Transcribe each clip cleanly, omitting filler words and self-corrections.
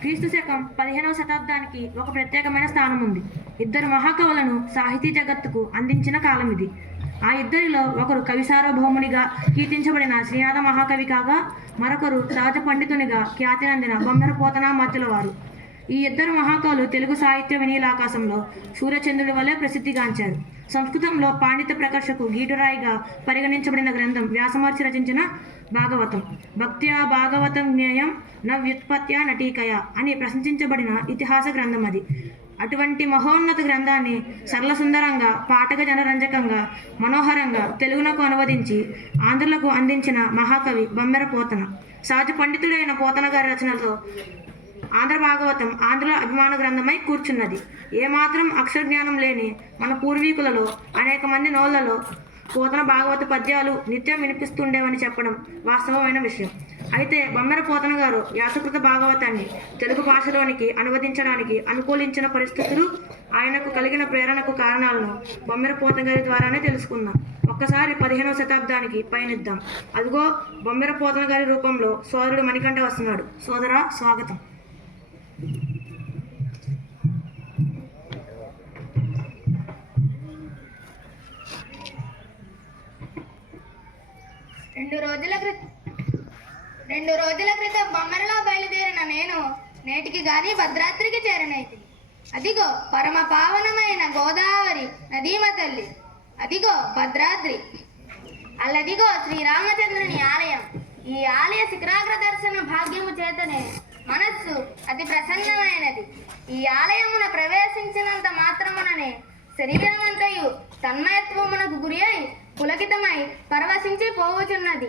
క్రీస్తు శకం 15వ శతాబ్దానికి ఒక ప్రత్యేకమైన స్థానం ఉంది. ఇద్దరు మహాకవులను సాహితీ జగత్తుకు అందించిన కాలం ఇది. ఆ ఇద్దరిలో ఒకరు కవి సార్వభౌమునిగా కీర్తించబడిన శ్రీనాథ మహాకవి కాగా, మరొకరు సహజ పండితునిగా ఖ్యాతి నందిన బొమ్మెర పోతనామాత్యుల వారు. ఈ ఇద్దరు మహాకవులు తెలుగు సాహిత్య వినీలాకాశంలో సూర్యచంద్రుడి వలె ప్రసిద్ధిగాంచారు. సంస్కృతంలో పాండిత్య ప్రకర్షకు గీటురాయిగా పరిగణించబడిన గ్రంథం వ్యాసమహర్షి రచించిన భాగవతం. భక్త్యా భాగవతం జ్ఞేయం న వ్యుత్పత్త్యా నటీకయ అని ప్రశంసించబడిన ఇతిహాస గ్రంథం అది. అటువంటి మహోన్నత గ్రంథాన్ని సరళ సుందరంగా, పాఠక జనరంజకంగా, మనోహరంగా తెలుగునకు అనువదించి ఆంధ్రులకు అందించిన మహాకవి బొమ్మెర పోతన. సహజ పండితుడైన పోతన గారి రచనలతో ఆంధ్ర భాగవతం ఆంధ్రుల అభిమాన గ్రంథమై కూర్చున్నది. ఏమాత్రం అక్షరజ్ఞానం లేని మన పూర్వీకులలో అనేక మంది నోళ్లలో పోతన భాగవత పద్యాలు నిత్యం వినిపిస్తుండేవని చెప్పడం వాస్తవమైన విషయం. అయితే బొమ్మెర పోతన గారు వ్యాసకృత భాగవతాన్ని తెలుగు భాషలోనికి అనువదించడానికి అనుకూలించిన పరిస్థితులు, ఆయనకు కలిగిన ప్రేరణకు కారణాలను బొమ్మెర పోతన గారి ద్వారానే తెలుసుకుందాం. ఒక్కసారి 15వ శతాబ్దానికి పయనిద్దాం. అదిగో బొమ్మెర పోతన గారి రూపంలో సోదరుడు మణికంఠ వస్తున్నాడు. సోదరా, స్వాగతం. రెండు రోజుల క్రితం బొమ్మరలో బయలుదేరిన నేను నేటికి గాని భద్రాద్రికి చేరనైతి. అదిగో పరమ పావనమైన గోదావరి నదీమ తల్లి, అదిగో భద్రాద్రి, అల్లదిగో శ్రీరామచంద్రుని ఆలయం. ఈ ఆలయ శిఖరాగ్ర దర్శన భాగ్యము చేతనే మనస్సు అతి ప్రసన్నమైనది. ఈ ఆలయమున ప్రవేశించినంత మాత్రముననే శరీరమంతయు తన్మయత్వమునకు గురి అయి పులకితమై పరవశించి పోవుచున్నది.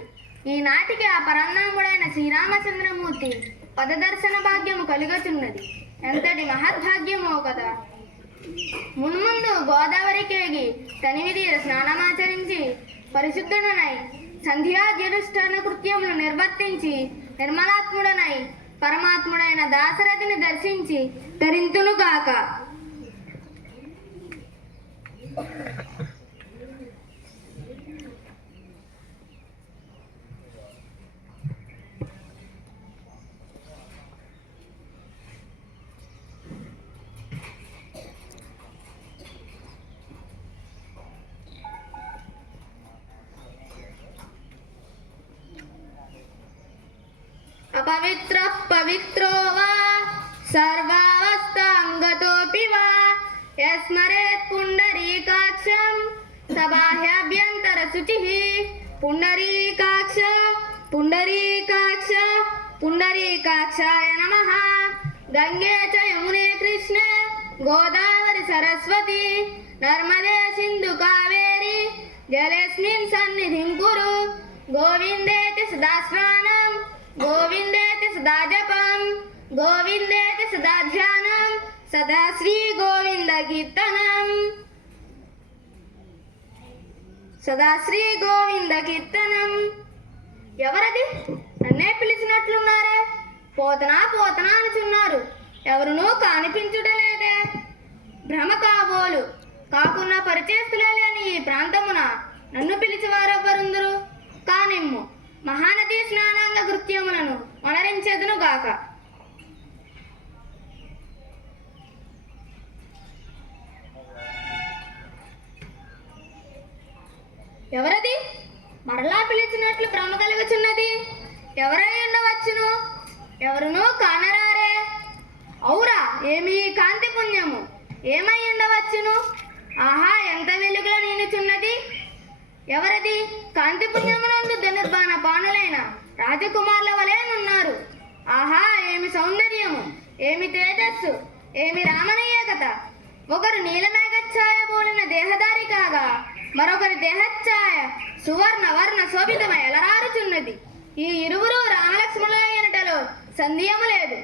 ఈనాటికి ఆ పరన్నాముడైన శ్రీరామచంద్రమూర్తి పదదర్శన భాగ్యము కలుగుచున్నది. ఎంతటి మహద్భాగ్యమో కదా. మున్ముందు గోదావరికేగి తనివిదీర స్నానమాచరించి పరిశుద్ధుడనై సంధ్యాధ్యనుష్ఠాన కృత్యములు నిర్వర్తించి నిర్మలాత్ముడనై పరమాత్ముడైన దాశరథిని దర్శించి తరింతునుగాక. అపవిత్ర పవిత్రో వా సర్వావస్థాంగతోపి వా యస్మరేత్ పుండరీకాక్షం సబాహ్యాభ్యంతర శుచిః. పుండరీకాక్ష పుండరీకాక్ష పుండరీకాక్షాయ నమః. గంగే చ యమునే కృష్ణే గోదావరి సరస్వతి నర్మదే సింధు కావేరి జలేస్మిన్ సన్నిధిం కురు. గోవిందేతి సదా స్నానం గోవిందేతి సదా జపం గోవిందేతి సదా ధ్యానం సదా శ్రీ గోవింద కీర్తనం సదా శ్రీ గోవింద కీర్తనం. ఎవరది? నన్నే పిలిచినట్లున్నారే. పోతనా పోతనా అనుచున్నారు. ఎవరునూ కనిపించుటలేదే. భ్రమ కాబోలు. కాకున్న పరిచేస్తులే లేని ఈ ప్రాంతమున నన్ను పిలిచివారెవ్వరుందరు? కానిమ్ము, మహానదీ స్నానాంగ కృత్యములను మనరించెదను గాక. ఎవరది? మరలా పిలిచినట్లు భ్రమ కలుగుచున్నది. ఎవరై ఉండవచ్చును? ఎవరునూ కానరారే. ఔరా, ఏమి కాంతి పుణ్యము! ఏమై ఉండవచ్చును? ఆహా, ఎంత వెలుగులో నిలుచున్నది. ఎవరది? కాంతి పుణ్యమునందు ధనుర్బాణ పానులైన రాజకుమారుల వలెనున్నారు. ఆహా, ఏమి సౌందర్యము! ఏమి తేజస్సు! ఏమి రామనీయకత! ఒకరు నీలమేఘఛాయ పోలిన దేహధారి కాగా మరొకరి దేహఛాయ సువర్ణ వర్ణ శోభితమై ఎలరారుచున్నది. ఈ ఇరువురు రామలక్ష్మణులైనటలో సందేహము లేదు.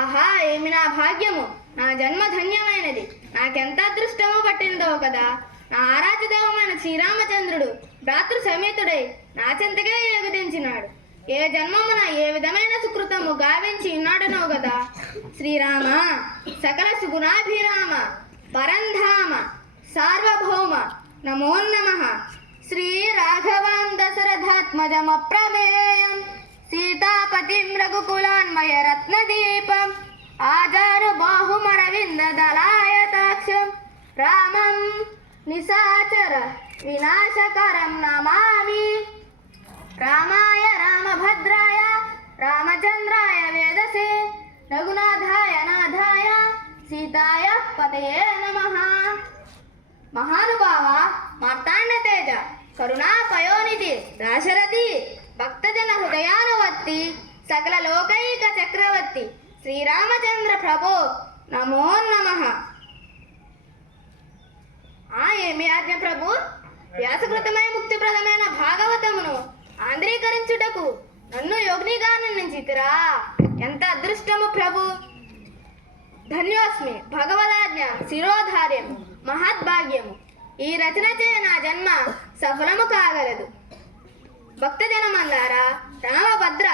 ఆహా, ఏమి నా భాగ్యము! నా జన్మ ధన్యమైనది. నాకెంత అదృష్టము పట్టిందో కదా. నా ఆరాధ్యదేవమైన శ్రీరామచంద్రుడు భ్రాతృ సమేతుడై నా చెంతగా ఏగుదించినాడు. ఏ జన్మమున ఏ విధమైన సుకృతము గావించి ఉన్నాడనో గదా. శ్రీరామ, సకల సుగుణాభిరామ, పరంధామ, సార్వభౌమ, నమో నమః. శ్రీ రాఘవాన్ దశరథాత్మజమప్రమేయం సీతాపతిం రఘుకులాన్మయ రత్నదీపం ఆజారు బాహుమరవింద దళాయతాక్షం రామం నిశాచర వినాశకరం నమామి. రామాయ రామభద్రాయ రామచంద్రాయ వేదసే రఘునాథాయ నాథాయ సీతాయ పతయే నమః. మహానుభావ మార్తాండ తేజ కరుణా పయోనిధి దాశరథి భక్తజన హృదయానువర్తి సకల లోకైక చక్రవర్తి శ్రీరామచంద్ర ప్రభో నమో నమః. ఏమి ఆజ్ఞ ప్రభు? వ్యాసకృతమై ముక్తిప్రదమైన భాగవతమును ఆంధ్రీకరించుటకు నన్ను యోగినిగా నిర్ణయించితిరా. ఎంత అదృష్టము ప్రభు. ధన్యోస్మి. భగవదాజ్ఞ శిరోధార్యము మహద్భాగ్యము. ఈ రచనచే నా జన్మ సఫలము కాగలదు. భక్తజనమందారా, రామభద్ర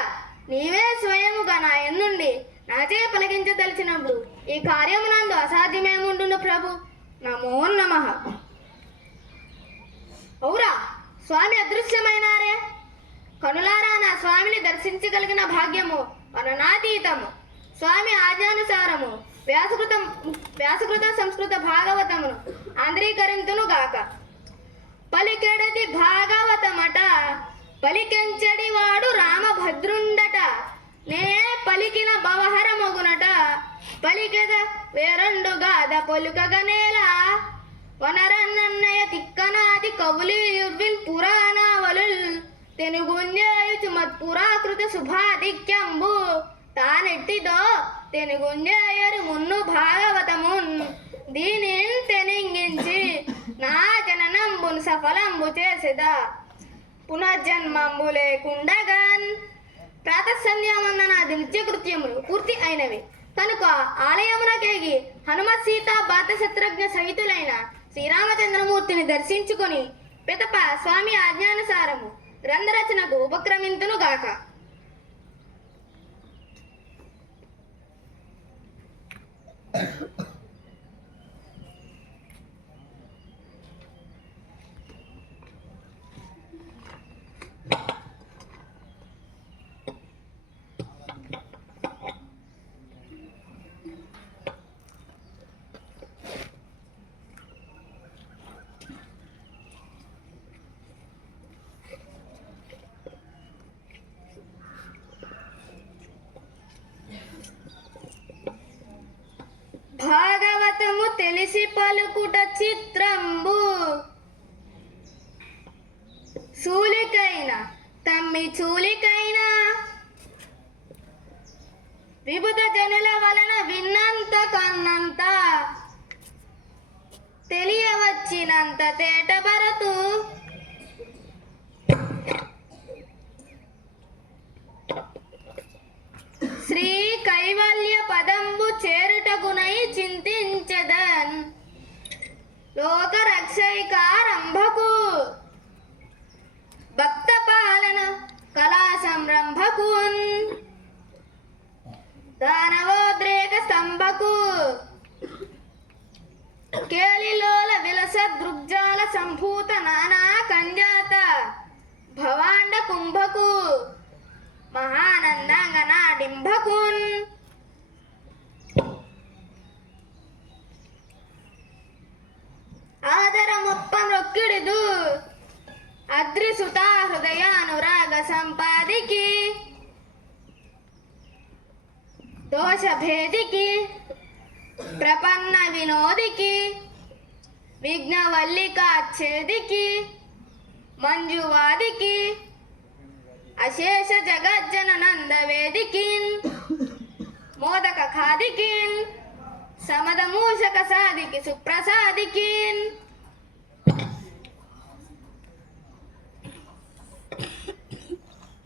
నీవే స్వయముగా నా ఎన్నుండి నాచే పలికించదలిచినప్పుడు ఈ కార్యమునందు అసాధ్యమేముండును ప్రభు. నమో నమః. ఔరా, స్వామి అదృశ్యమైనారే. కనులారా నా స్వామిని దర్శించగలిగిన భాగ్యము వర్ణనాతీతము. స్వామి ఆజ్ఞానుసారము వ్యాసకృత సంస్కృత భాగవతమును ఆంధ్రీకరింతును గాక. పలికెడది భాగవతమట పలికెంచడి వాడు రామభద్రుండట. నే పలికిన భవహరమగునట పలికెద వేరండుగాద పొలుకగనేలా. వనరన్నన్నయ తిక్కనాది కవులియుర్విన్ పురాణావలుల్ తెనుగుంజేయుచు మత్పురాకృత శుభాధిక్యంబు తానెట్టిదో తెనుగుంజేయరు మున్ను భాగవతమున్. దీనిన్ తెనింగించి నా జననంబున్ సఫలంబు చేసేదా పునర్జన్మంబు లేకుండగన్. ప్రాతసంధ్యావందనాది నిత్యకృత్యములు పూర్తి అయినవి కనుక ఆలయమునకేగి హనుమత్ సీత భారత శత్రుఘ్న సహితులైన శ్రీరామచంద్రమూర్తిని దర్శించుకొని పితప స్వామి ఆజ్ఞానుసారము గ్రంథరచనకు ఉపక్రమింతును గాక. భాగవతము తెలిసి పలుకుట చిత్రంబు శూలికైన తమ్మి చూలికైనా విభుత జనుల వలన విన్నంత కన్నంత తెలియవచ్చినంత తేట భరతు. శ్రీ కైవల్య పదంబు చేరుటగునై చింతించదన్ లోక రక్షైకారంభకు భక్త పాలన కళా సంరంభకున్ దానవోద్రేక స్తంభకు కేలిలోల విలస దృగ్జాల సంభూత నానా కంజాత భవాండ కుంభకు మహానందంగనాడింభకున్ ఆదరమొప్పమొక్కిడుదు అద్రిసుతా హృదయానురాగ సంపాదికి దోషభేదికి ప్రపన్న వినోదికి విఘ్నవల్లికాచ్ఛేదికి మంజువాదికి అశేష జగజ్జననంద వేదికిన్ మోదక ఖాదికిన్ సమద మూషక సాదికి సుప్రసాదికిన్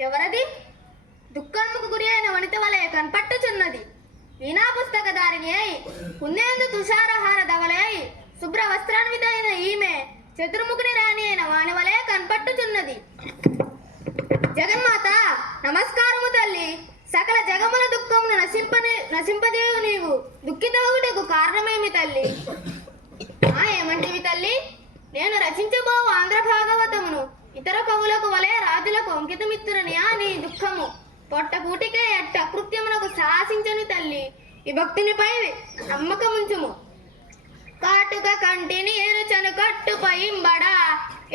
ఎవరది? దుఃఖముకు గురి అయిన వనిత వలె కనపట్టుచున్నది. వీణా పుస్తకధారిణి అయి కుందేందు తుషారహార ధవలే అయి శుభ్ర వస్త్రాన్వితైన ఈమె చతుర్ముఖుని రాణి అయిన వాని వలె కనపట్టుచున్నది. జగన్మాత నమస్కారము తల్లి. సకల జగముల దుఃఖమును నశింపదేవు నీవు దుఃఖితవుటకు కారణమేమి తల్లి? ఏమంటివి తల్లి? నేను రచించబో ఆంధ్ర భాగవతమును ఇతర కవులకు వలె రాజులకు అంకితమిత్తురనియా నీ దుఃఖము? పొట్టకూటికే ఎట్ట కృత్యమునకు సాహసించని తల్లి ఈ భక్తునిపై నమ్మకముంచుము. కాటుక కంటిని ఎరుచను కట్టుపై ఇంబడా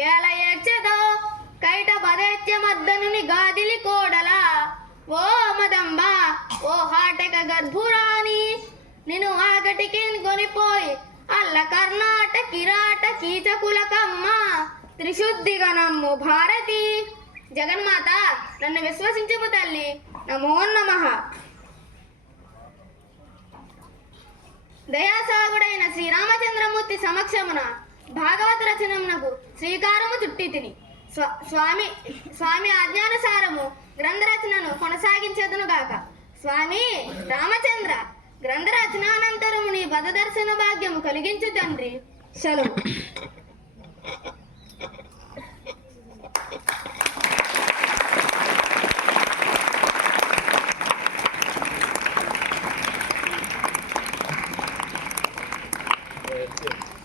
ఏల ఏడ్చెదో కైట పదేత్య మద్దనుని గాదిలి కోడల ఓ మదంబ ఓ హాటక గర్భురాని నిన్ను ఆగటికి కొనిపోయి అల్ల కర్ణాట కిరాట కీచకులకమ్మ త్రిశుద్ధిగా నమ్ము భారతి. జగన్మాత నన్ను విశ్వసించుము తల్లి. నమో నమః. దయాసాగుడైన శ్రీరామచంద్రమూర్తి సమక్షమున భాగవత రచనమునకు శ్రీకారము చుట్టి తిని స్వామి ఆజ్ఞానుసారము గ్రంథ రచనను కొనసాగించేదనుగాక. స్వామి రామచంద్ర, గ్రంథ రచనానంతరము నీ పద దర్శన భాగ్యము కలిగించు తండ్రి. సెలవు. That's it.